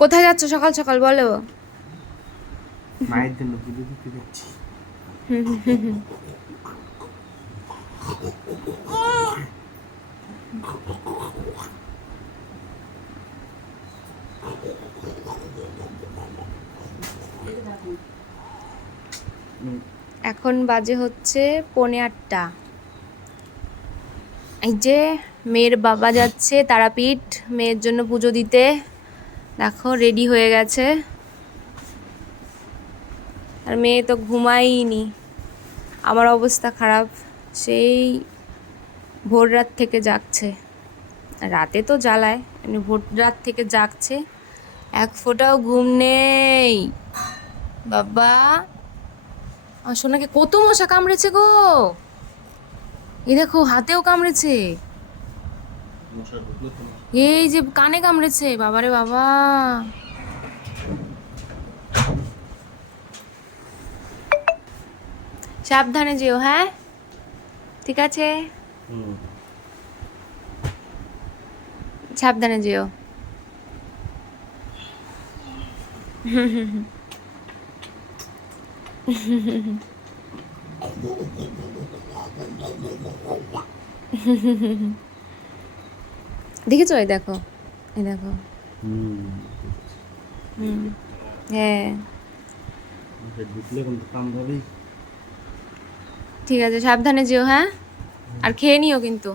কোথায় যাচ্ছ সকাল সকাল বলো? মায়ের জন্য পুজো দিতে যাচ্ছি। এখন বাজে হচ্ছে 7:45। এই যে মেয়ের বাবা যাচ্ছে তারাপীঠ মেয়ের জন্য পুজো দিতে। দেখো রেডি হয়ে গেছে, আর মেয়ে তো ঘুমায়নি। আমার অবস্থা খারাপ, সেই ভোর রাত থেকে জাগছে। রাতে তো জ্বালায়, এমনি ভোর রাত থেকে জাগছে, এক ফোঁটাও ঘুম নেই। বাবা আমার সোনাকে কত মশা কামড়েছে গো, এই দেখো হাতেও কামড়েছে, এই যে কানে কামড়েছে, বাবারে বাবা। সাবধানে যেও, হ্যাঁ ঠিক আছে, সাবধানে যেও। দেখেছো? এই দেখো, এই দেখো। হ্যাঁ ঠিক আছে, সাবধানে যেও, হ্যাঁ আর খেয়ে নিও কিন্তু।